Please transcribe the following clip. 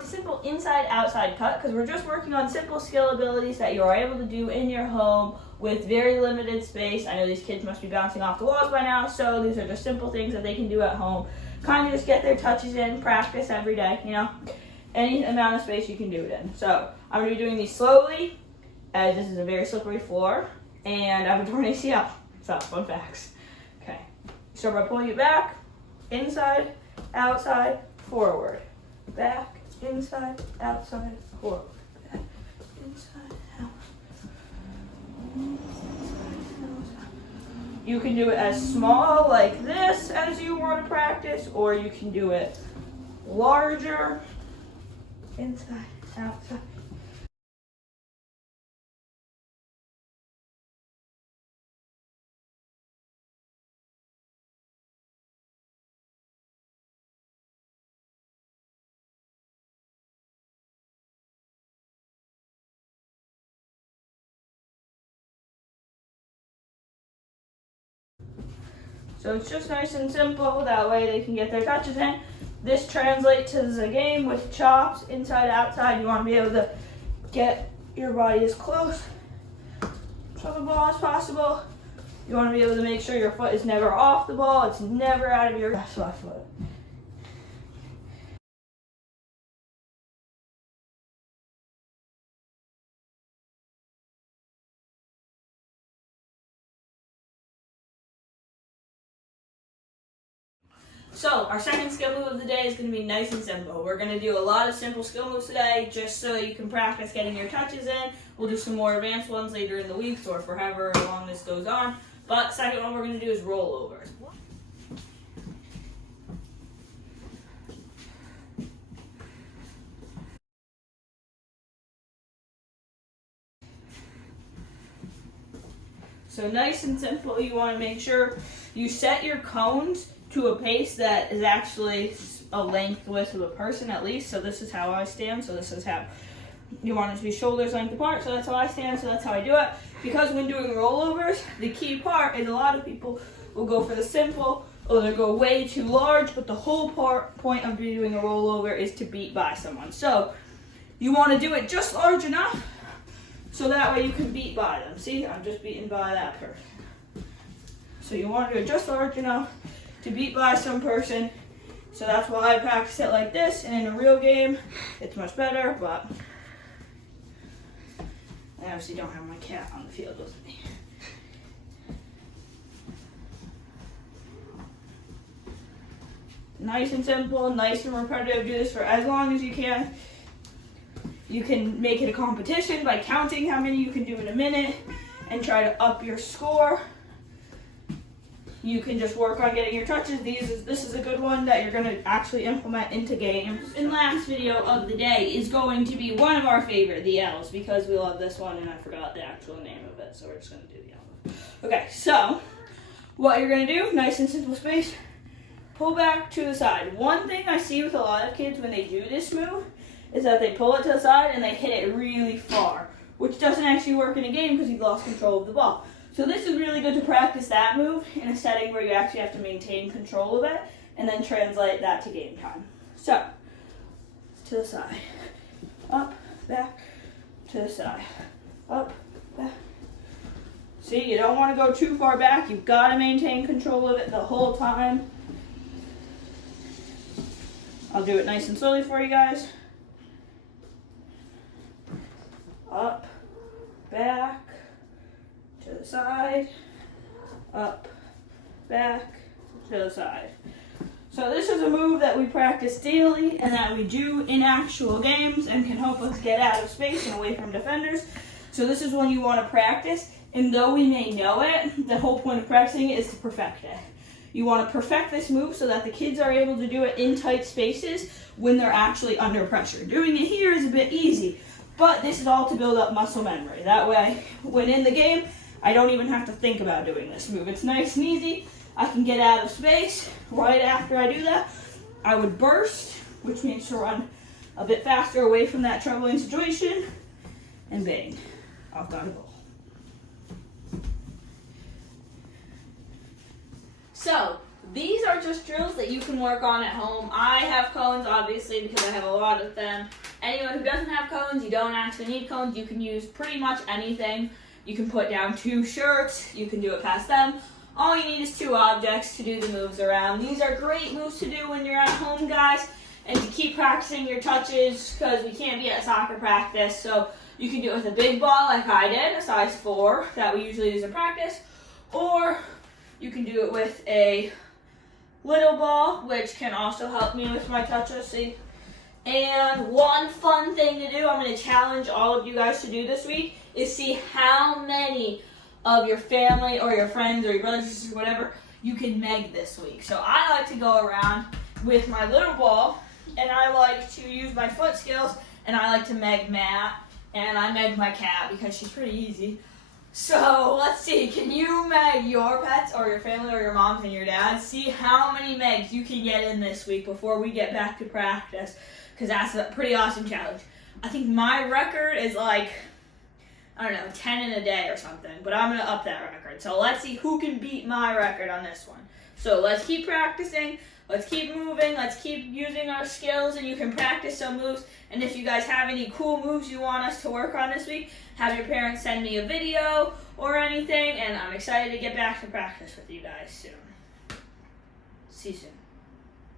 with the simple inside-outside cut because we're just working on simple skill abilities that you are able to do in your home with very limited space. I know these kids must be bouncing off the walls by now, so these are just simple things that they can do at home. Kind of just get their touches in, practice every day, you know. Any amount of space you can do it in. So I'm going to be doing these slowly, as this is a very slippery floor, and I have a torn ACL. So, fun facts. Okay, start by pulling it back, inside, outside, forward. Back, inside, outside, forward. Back, inside, out. You can do it as small like this as you want to practice, or you can do it larger, inside, outside. So it's just nice and simple, that way they can get their touches in. This translates to the game with chops, inside, outside. You want to be able to get your body as close to the ball as possible. You want to be able to make sure your foot is never off the ball, it's never out of your left foot. So our second skill move of the day is going to be nice and simple. We're going to do a lot of simple skill moves today just so you can practice getting your touches in. We'll do some more advanced ones later in the week or for however long this goes on. But second one we're going to do is rollovers. So nice and simple, you want to make sure you set your cones to a pace that is actually a length width of a person at least. So this is how I stand, so this is how you want it to be shoulders length apart, so that's how I stand, so that's how I do it. Because when doing rollovers, the key part is a lot of people will go for the simple or they'll go way too large, but the whole point of doing a rollover is to beat by someone. So you want to do it just large enough so that way you can beat by them. See, I'm just beating by that person. So you want to do it just large enough to beat by some person. So that's why I practice it like this, and in a real game it's much better, but I obviously don't have my cat on the field with me. Nice and simple, nice and repetitive. Do this for as long as you can. You can make it a competition by counting how many you can do in a minute and try to up your score. You can just work on getting your touches. This is a good one that you're going to actually implement into games. And last video of the day is going to be one of our favorite, the L's, because we love this one and I forgot the actual name of it, so we're just going to do the L. Okay, so what you're going to do, nice and simple space, pull back to the side. One thing I see with a lot of kids when they do this move is that they pull it to the side and they hit it really far, which doesn't actually work in a game because you've lost control of the ball. So this is really good to practice that move in a setting where you actually have to maintain control of it and then translate that to game time. So, to the side, up, back, to the side, up, back. See, you don't want to go too far back. You've got to maintain control of it the whole time. I'll do it nice and slowly for you guys. Up, back, to the side, up, back, to the side. So this is a move that we practice daily and that we do in actual games and can help us get out of space and away from defenders. So this is one you want to practice, and though we may know it, the whole point of practicing it is to perfect it. You want to perfect this move so that the kids are able to do it in tight spaces when they're actually under pressure. Doing it here is a bit easy, but this is all to build up muscle memory. That way, when in the game, I don't even have to think about doing this move. It's nice and easy. I can get out of space. Right after I do that, I would burst, which means to run a bit faster away from that troubling situation, and bang, I've got a goal. So, these are just drills that you can work on at home. I have cones, obviously, because I have a lot of them. Anyone who doesn't have cones, you don't actually need cones. You can use pretty much anything. You can put down 2 shirts. You can do it past them. All you need is 2 objects to do the moves around. These are great moves to do when you're at home, guys, and to keep practicing your touches, because we can't be at soccer practice. So you can do it with a big ball like I did, a size 4 that we usually use in practice, or you can do it with a little ball, which can also help me with my touches. See? And one fun thing to do, I'm going to challenge all of you guys to do this week, is see how many of your family or your friends or your brothers and sisters, whatever, you can meg this week. So I like to go around with my little ball, and I like to use my foot skills, and I like to meg Matt, and I meg my cat because she's pretty easy. So let's see, can you meg your pets or your family or your moms and your dads? See how many megs you can get in this week before we get back to practice, because that's a pretty awesome challenge. I think my record is like, I don't know, 10 in a day or something, but I'm going to up that record. So let's see who can beat my record on this one. So let's keep practicing, let's keep moving, let's keep using our skills, and you can practice some moves. And if you guys have any cool moves you want us to work on this week, have your parents send me a video or anything, and I'm excited to get back to practice with you guys soon. See you soon.